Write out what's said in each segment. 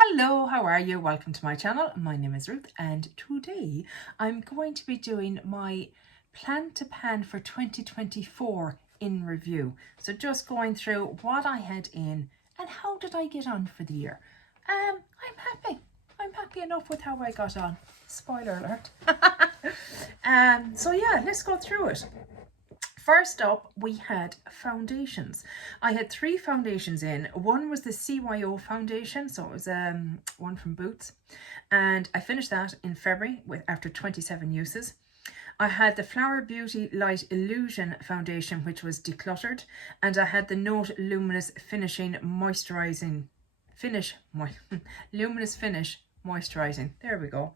Hello, how are you? Welcome to my channel. My name is Ruth and today I'm going to be doing my plan to pan for 2024 in review. So just going through what I had in and how did I get on for the year. I'm happy. I'm happy enough with how I got on. Spoiler alert. So yeah, let's go through it. First up, we had foundations. I had 3 foundations in. One was the CYO foundation, so it was one from Boots, and I finished that in February after 27 uses. I had the Flower Beauty Light Illusion foundation, which was decluttered, and I had the Note Luminous Finishing Moisturizing Luminous Finish Moisturizing. There we go.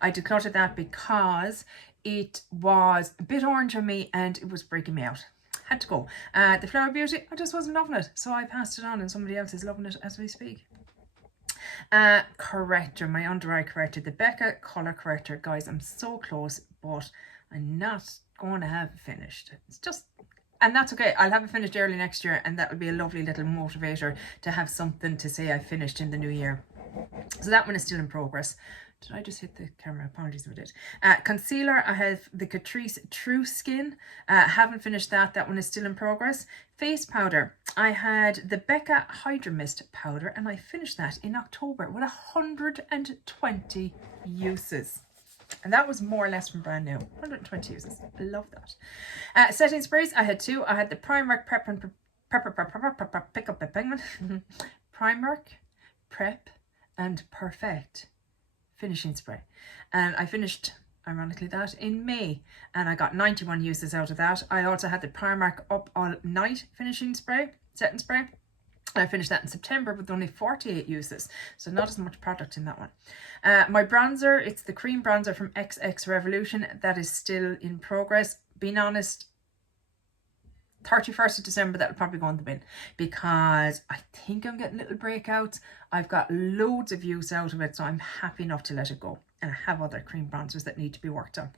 I decluttered that because it was a bit orange on me and it was breaking me out. Had to go. The Flower Beauty, I just wasn't loving it, so I passed it on and somebody else is loving it as we speak. Corrector, my under eye corrector, the Becca color corrector. Guys, I'm so close, but I'm not going to have it finished. It's just, and that's okay. I'll have it finished early next year, and that would be a lovely little motivator to have something to say I finished in the new year. So that one is still in progress. Did I just hit the camera? Apologies if I did. Concealer, I have the Catrice True Skin. Haven't finished that. That one is still in progress. Face powder, I had the Becca Hydra Mist powder and I finished that in October with 120 uses. And that was more or less from brand new. 120 uses. I love that. Setting sprays, I had 2. I had the Primark Prep and Pick Up the Penguin. Primark Prep and Perfect finishing spray, and I finished ironically that in May and I got 91 uses out of that. I also had the Primark Up All Night finishing spray, setting spray. I finished that in September with only 48 uses, so not as much product in that one. My bronzer, it's the cream bronzer from XX Revolution. That is still in progress. Being honest, 31st of December, that'll probably go in the bin because I think I'm getting little breakouts. I've got loads of use out of it, so I'm happy enough to let it go. And I have other cream bronzers that need to be worked on.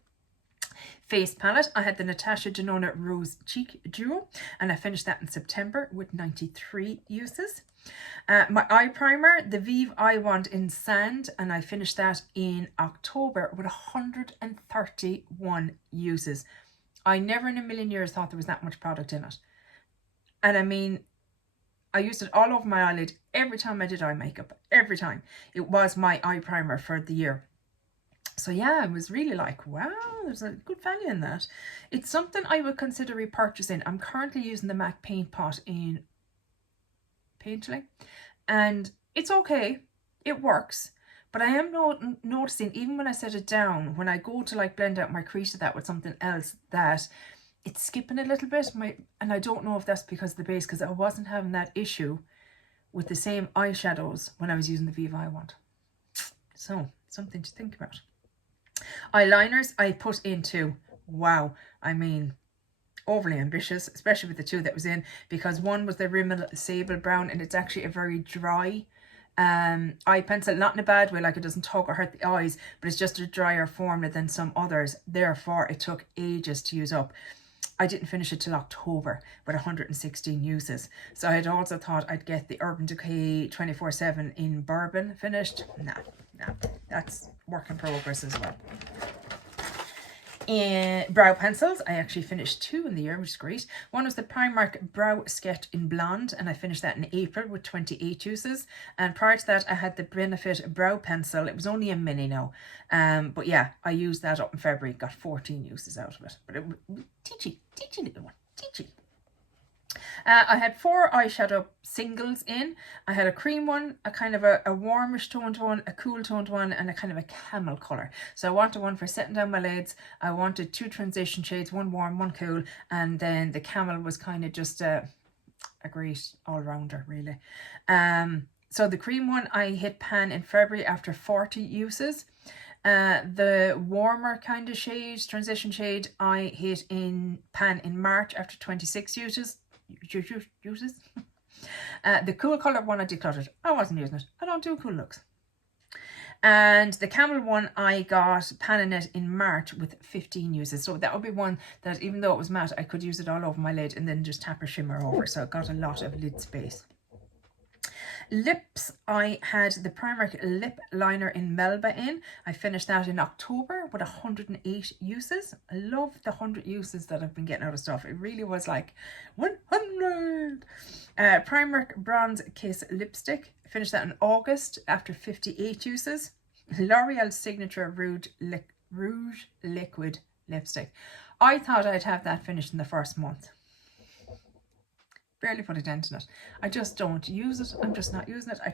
Face palette, I had the Natasha Denona Rose Cheek Duo, and I finished that in September with 93 uses. My eye primer, the Vive Eye Wand in Sand, and I finished that in October with 131 uses. I never in a million years thought there was that much product in it. And I mean, I used it all over my eyelid every time I did eye makeup. Every time. It was my eye primer for the year. So yeah, I was really like, wow, there's a good value in that. It's something I would consider repurchasing. I'm currently using the MAC Paint Pot in Painterly. And it's okay. It works. But I am noticing, even when I set it down, when I go to like blend out my crease of that with something else, that it's skipping a little bit. And I don't know if that's because of the base, because I wasn't having that issue with the same eyeshadows when I was using the Vive Eye Wand. So, something to think about. Eyeliners, I put into, wow, I mean, overly ambitious, especially with the 2 that was in, because one was the Rimmel Sable Brown, and it's actually a very dry eye pencil, not in a bad way, like it doesn't tug or hurt the eyes, but it's just a drier formula than some others. Therefore, it took ages to use up. I didn't finish it till October with 116 uses. So I had also thought I'd get the Urban Decay 24/7 in Bourbon finished. Nah, that's work in progress as well. Brow pencils, I actually finished 2 in the year, which is great. One was the Primark Brow Sketch in Blonde, and I finished that in April with 28 uses. And prior to that, I had the Benefit Brow Pencil. It was only a mini now. But yeah, I used that up in February, got 14 uses out of it. But it was teachy little one, teachy. I had 4 eyeshadow singles in. I had a cream one, a kind of a warmish toned one, a cool toned one, and a kind of a camel colour. So I wanted one for setting down my lids. I wanted 2 transition shades, one warm, one cool, and then the camel was kind of just a great all-rounder, really. So the cream one, I hit pan in February after 40 uses. The warmer kind of shade, transition shade, I hit in pan in March after 26 uses. The cool colour one I decluttered. I wasn't using it. I don't do cool looks. And the camel one I got pan in it in March with 15 uses. So that would be one that, even though it was matte, I could use it all over my lid and then just tap or shimmer over. So it got a lot of lid space. Lips, I had the Primark lip liner in Melba in. I finished that in October with 108 uses. I love the 100 uses that I've been getting out of stuff. It really was like 100. Primark Bronze Kiss lipstick. I finished that in August after 58 uses. L'Oreal Signature Rouge Liquid lipstick. I thought I'd have that finished in the first month. Barely put a dent in it. I just don't use it. I'm just not using it. I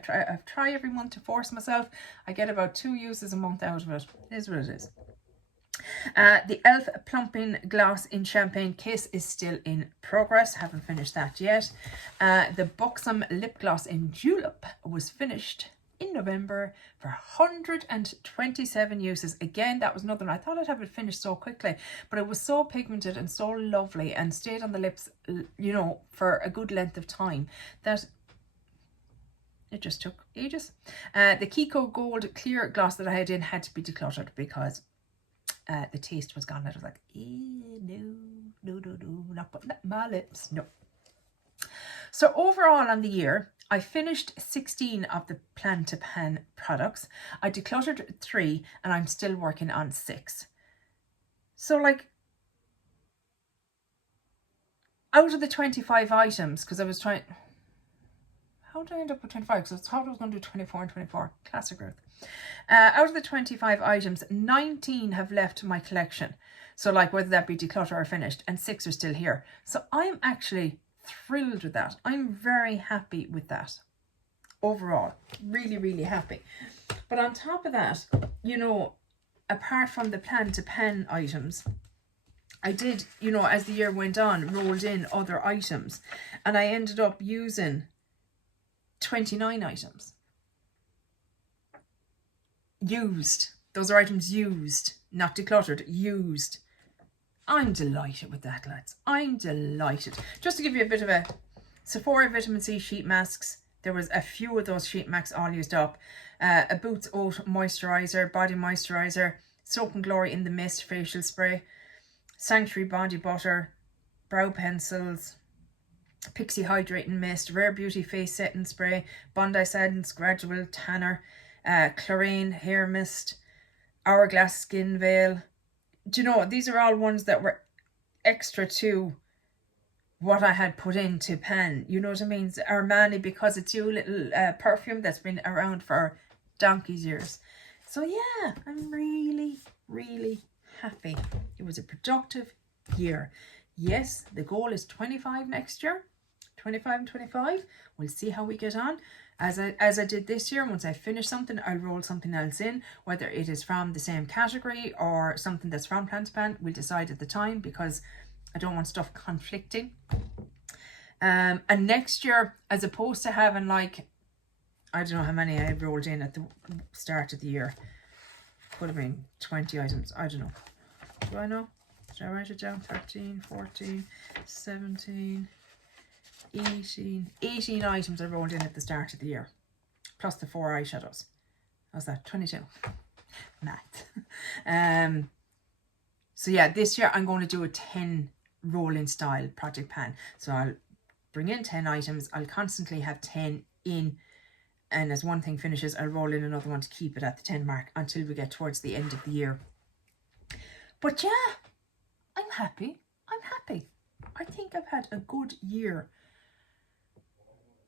try every month to force myself. I get about 2 uses a month out of it. It is what it is. The e.l.f. Plumping Gloss in Champagne Kiss is still in progress. Haven't finished that yet. The Buxom Lip Gloss in Julep was finished in November for 127 uses. Again, that was another one. I thought I'd have it finished so quickly, but it was so pigmented and so lovely and stayed on the lips, you know, for a good length of time that it just took ages. The Kiko Gold Clear Gloss that I had in had to be decluttered because the taste was gone. I was like, no, not putting that in my lips, no. So overall on the year, I finished 16 of the Plan to Pan products. I decluttered 3 and I'm still working on 6. So like, out of the 25 items, because I was trying, how did I end up with 25? Because I thought I was going to do 24 and 24. Classic Ruth. Out of the 25 items, 19 have left my collection. So like whether that be declutter or finished, and 6 are still here. So I'm actually thrilled with that. I'm very happy with that overall. Really, really happy. But on top of that, you know, apart from the Plan to Pen items, I did, you know, as the year went on, rolled in other items, and I ended up using 29 items. Used. Those are items used, not decluttered, used. I'm delighted with that, lads. I'm delighted. Just to give you a bit of a Sephora Vitamin C sheet masks. There was a few of those sheet masks all used up. A Boots Oat moisturizer, body moisturizer, Soap and Glory in the Mist facial spray, Sanctuary body butter, brow pencils, Pixie hydrating mist, Rare Beauty face setting spray, Bondi Sands gradual tanner, Clarine hair mist, Hourglass skin veil. Do you know, these are all ones that were extra to what I had put into Pan. You know what I mean? Armani Because It's You little perfume that's been around for donkey's years. So yeah, I'm really, really happy. It was a productive year. Yes, the goal is 25 next year. 25 and 25. We'll see how we get on. As I did this year, once I finish something, I'll roll something else in, whether it is from the same category or something that's from Plan to Pan. We'll decide at the time because I don't want stuff conflicting. And next year, as opposed to having like, I don't know how many I rolled in at the start of the year. Could have been 20 items. I don't know. Do I know? Did I write it down? 13, 14, 17... 18 items I rolled in at the start of the year, plus the 4 eyeshadows. How's that? 22. Math. So yeah, this year I'm going to do a 10 roll-in style project pan. So I'll bring in 10 items. I'll constantly have 10 in, and as one thing finishes, I'll roll in another one to keep it at the 10 mark until we get towards the end of the year. But yeah, I'm happy. I'm happy. I think I've had a good year.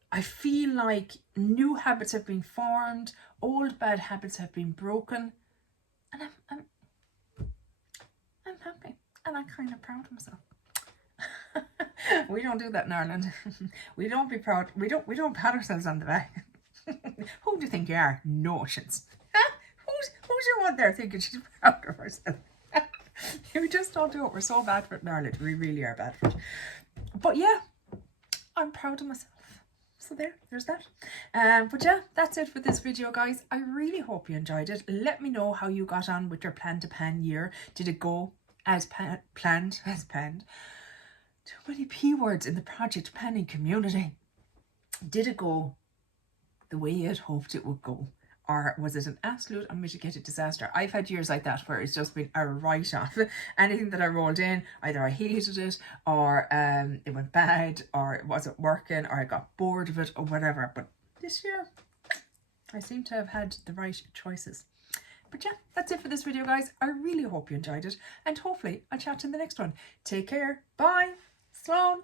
I feel like new habits have been formed, old bad habits have been broken, and I'm happy, and I'm kind of proud of myself. We don't do that in Ireland. We don't be proud. We don't pat ourselves on the back. Who do you think you are? Notions. Who's your one there thinking she's proud of herself? We just don't do it. We're so bad for it in Ireland. We really are bad for it. But yeah, I'm proud of myself. So there's that. But yeah, that's it for this video, guys. I really hope you enjoyed it. Let me know how you got on with your Plan to Pan year. Did it go as planned? As panned. Too many P words in the project panning community. Did it go the way you had hoped it would go? Or was it an absolute unmitigated disaster? I've had years like that where it's just been a write-off. Anything that I rolled in, either I hated it, or it went bad, or it wasn't working, or I got bored of it, or whatever. But this year I seem to have had the right choices. But yeah, that's it for this video, guys. I really hope you enjoyed it, and hopefully I'll chat in the next one. Take care. Bye. Slán.